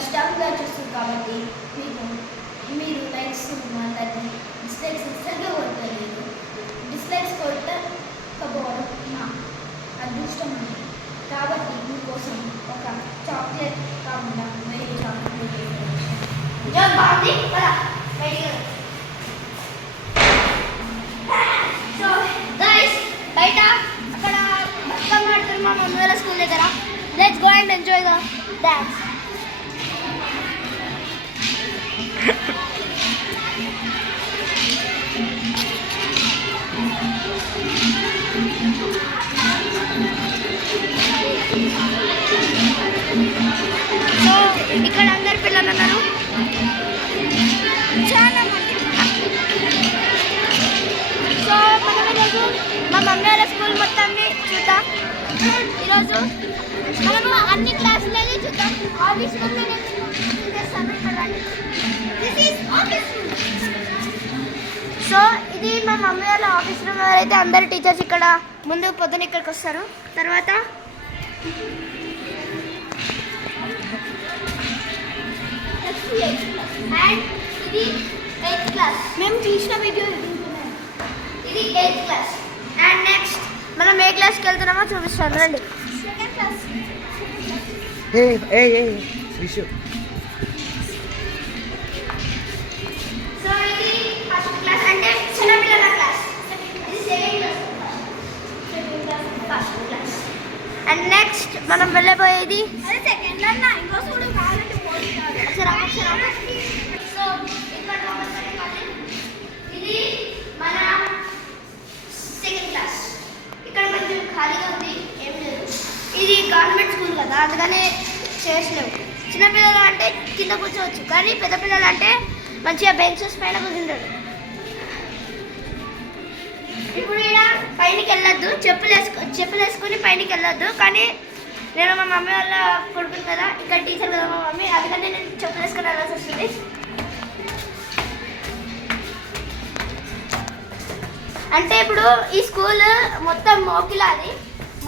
కష్టంగా చూస్తుంది కాబట్టి మీరు లైక్స్ అందరికీ డిస్లైక్స్ ఇస్తూనే కొట్టలేదు. డిస్లైక్స్ కొట్టకపోవడం నా అదృష్టం ఉంది. కాబట్టి మీకోసం ఒక చాక్లెట్ కాకుండా వేరే చాక్లెట్ బాగుంది కదా. సో గైస్ బయట అక్కడ బతుకమ్మ ఆడుతున్నారు మా మమ్మీ వాళ్ళ స్కూల్ దగ్గర. Let's go and enjoy the dance. So ఇక్కడ అందరు పిల్లలు ఉన్నారు, చాలా మంది. సో మనం ఈరోజు మా మమ్మీ వాళ్ళ స్కూల్ మొత్తాన్ని చూద్దాం. ఈరోజు మనము అన్ని క్లాసులని చూద్దాం. ఆఫీస్ రూమ్లో సో ఇది మా మమ్మీ వాళ్ళ ఆఫీస్ రూమ్. అయితే అందరు టీచర్స్ ఇక్కడ ముందు పొద్దున ఇక్కడికి వస్తారు. తర్వాత అండ్ ఇది 8th క్లాస్. మేము తీసిన వీడియో ఇది 8th క్లాస్. అండ్ నెక్స్ట్ మనం ఏ క్లాస్కి వెళ్తున్నామో చూపిస్తాను రండి. Second class. సో ఇది ఫస్ట్ క్లాస్ అంటే చిన్నపిల్లల క్లాస్. ఇది second class, first class. And next మనం వెళ్ళబోయేది సెకండ్ అన్న ఇంకో చూడు కావాలంటే సో ఇది మన సెకండ్ క్లాస్. ఇక్కడ కొంచెం ఖాళీగా ఉంది, ఏం లేదు. ఇది గవర్నమెంట్ స్కూల్ కదా, అందుకనే చేయలేవు. చిన్నపిల్లలు అంటే కింద కూర్చోవచ్చు, కానీ పెద్ద పిల్లలు అంటే మంచిగా బెంచెస్ పైన కూర్చుంటారు. ఇప్పుడు ఇలా పైనకి వెళ్ళొద్దు, చెప్పులు వేసుకొని పైనకి వెళ్ళొద్దు. కానీ నేను మా మమ్మీ వాళ్ళ కొడుకుని కదా, ఇక్కడ టీచర్ కదా మా మమ్మీ, అందుకని నేను చెప్పులు వేసుకొని వెళ్ళాల్సి వస్తుంది. అంటే ఇప్పుడు ఈ స్కూల్ మొత్తం మోకిలాది,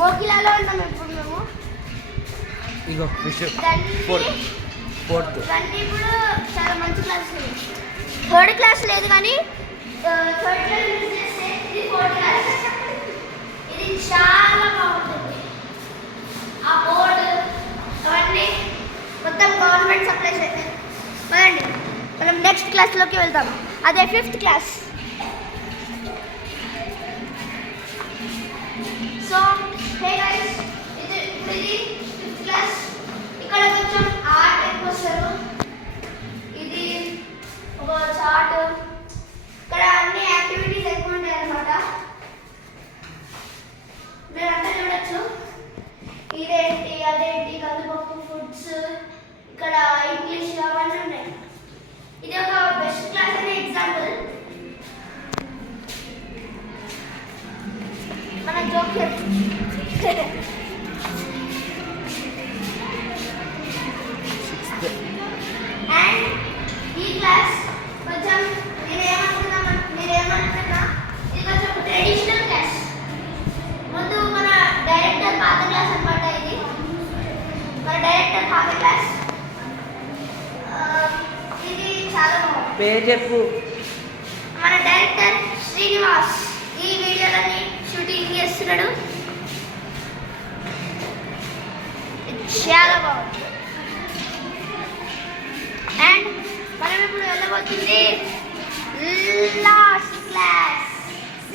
మోకిలాలో ఉన్నాం ఇప్పుడు మేము. దాన్ని ఇప్పుడు చాలా మంచి క్లాస్, 3rd క్లాస్ లేదు కానీ 3rd క్లాస్ యూజ్ చేస్తే ఇది 4th క్లాస్. ఇది చాలా బాగుంటుంది. ఆ బోర్డు అవన్నీ మొత్తం గవర్నమెంట్ సప్లైస్ అయితే. పదండి మనం నెక్స్ట్ క్లాస్లోకి వెళ్తాం, అదే 5th class. So hey guys, ఇది 5th క్లాస్. ఇక్కడ కొంచెం ఆర్ట్ ఎక్కువ వస్తారు. ఇది ఒక చార్ట్, ఇక్కడ అన్ని యాక్టివిటీస్ ఎక్కువ ఉంటాయి అన్నమాట. మీరంతా చూడొచ్చు. ఇదేంటి అదేంటి కందిపప్పు ఫుడ్స్, ఇక్కడ ఇంగ్లీష్ అవన్నీ ఉన్నాయి. ఇది ఒక బెస్ట్ క్లాస్ అనే ఎగ్జాంపుల్. మన జోక్ అండ్ ఈ క్లాస్ కొంచెం నేనేమనుకున్నా ఇది కొంచెం ట్రెడిషనల్ క్లాస్. ముందు మన డైరెక్టర్ పాత క్లాస్ అన్నమాట. ఇది మన డైరెక్టర్ పాత క్లాస్. ఇది చాలా బాగుంది. పేరు చెప్పు. మన డైరెక్టర్ శ్రీనివాస్ ఈ వీడియోలని షూటింగ్ చేస్తున్నాడు. చాలా బాగుంది. అండ్ మనం ఇప్పుడు వెళ్ళబోతుంది లాస్ట్ క్లాస్,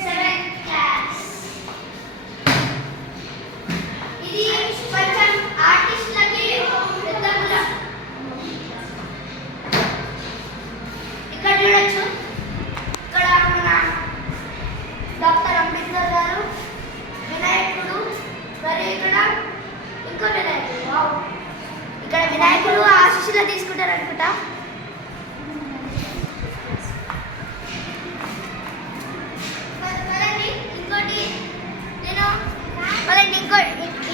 7th క్లాస్. ఇది కొంచెం ఆర్టిస్ట్లకి పెద్ద కులం. ఇక్కడ చూడొచ్చు, ఇక్కడ మన డాక్టర్ అంబేద్కర్ గారు, వినాయకుడు, మరియు ఇక్కడ ఇంకో వినాయకుడు. వావ్, ఇక్కడ వినాయకుడు ఆశీస్సులు తీసుకుంటారు అనుకుంటా. ఇంకోటి నేను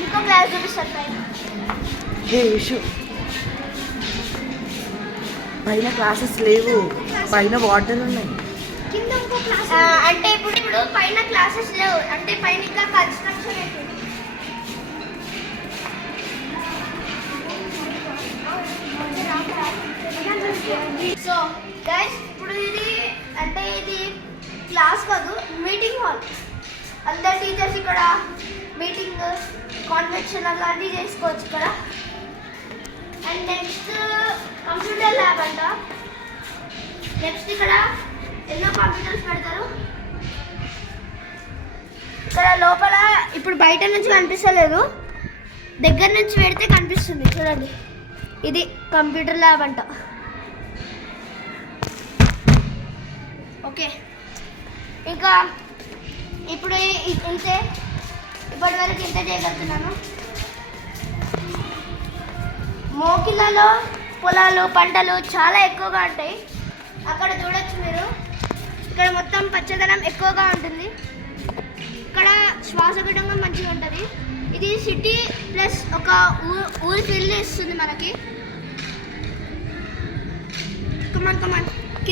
ఇంకో క్లాస్ చూపిస్తాను పైన క్లాసెస్ లేవు, పైన వాటర్ ఉన్నాయి. అంటే ఇప్పుడు పైన క్లాసెస్ లేవు, అంటే పైన ఇంకా కన్స్ట్రక్షన్ అవుతుంది. సో గైస్ ఇప్పుడు ఇది అంటే ఇది క్లాస్ కాదు మీటింగ్ హాల్. అందరు టీచర్స్ ఇక్కడ మీటింగ్ కాన్వెన్షన్ అలాంటివి చేసుకోవచ్చు ఇక్కడ. అండ్ నెక్స్ట్ కంప్యూటర్ ల్యాబ్ అంట. నెక్స్ట్ ఇక్కడ ఎన్నో కంప్యూటర్స్ పెడతారు. ఇక్కడ లోపల ఇప్పుడు బయట నుంచి కనిపిస్తలేదు, దగ్గర నుంచి పెడితే కనిపిస్తుంది చూడండి. ఇది కంప్యూటర్ ల్యాబ్ అంట. ఓకే, ఇంకా ఇప్పుడు ఇంతే, ఇప్పటి వరకు ఇంత చేయగలుగుతున్నాను. మోకిలలో పొలాలు పంటలు చాలా ఎక్కువగా ఉంటాయి. అక్కడ చూడొచ్చు మీరు, ఇక్కడ మొత్తం పచ్చదనం ఎక్కువగా ఉంటుంది. ఇక్కడ శ్వాసపీఠంగా మంచిగా ఉంటుంది. ఇది సిటీ ప్లస్ ఒక ఊరి ఫీల్ని ఇస్తుంది మనకి. కమాన్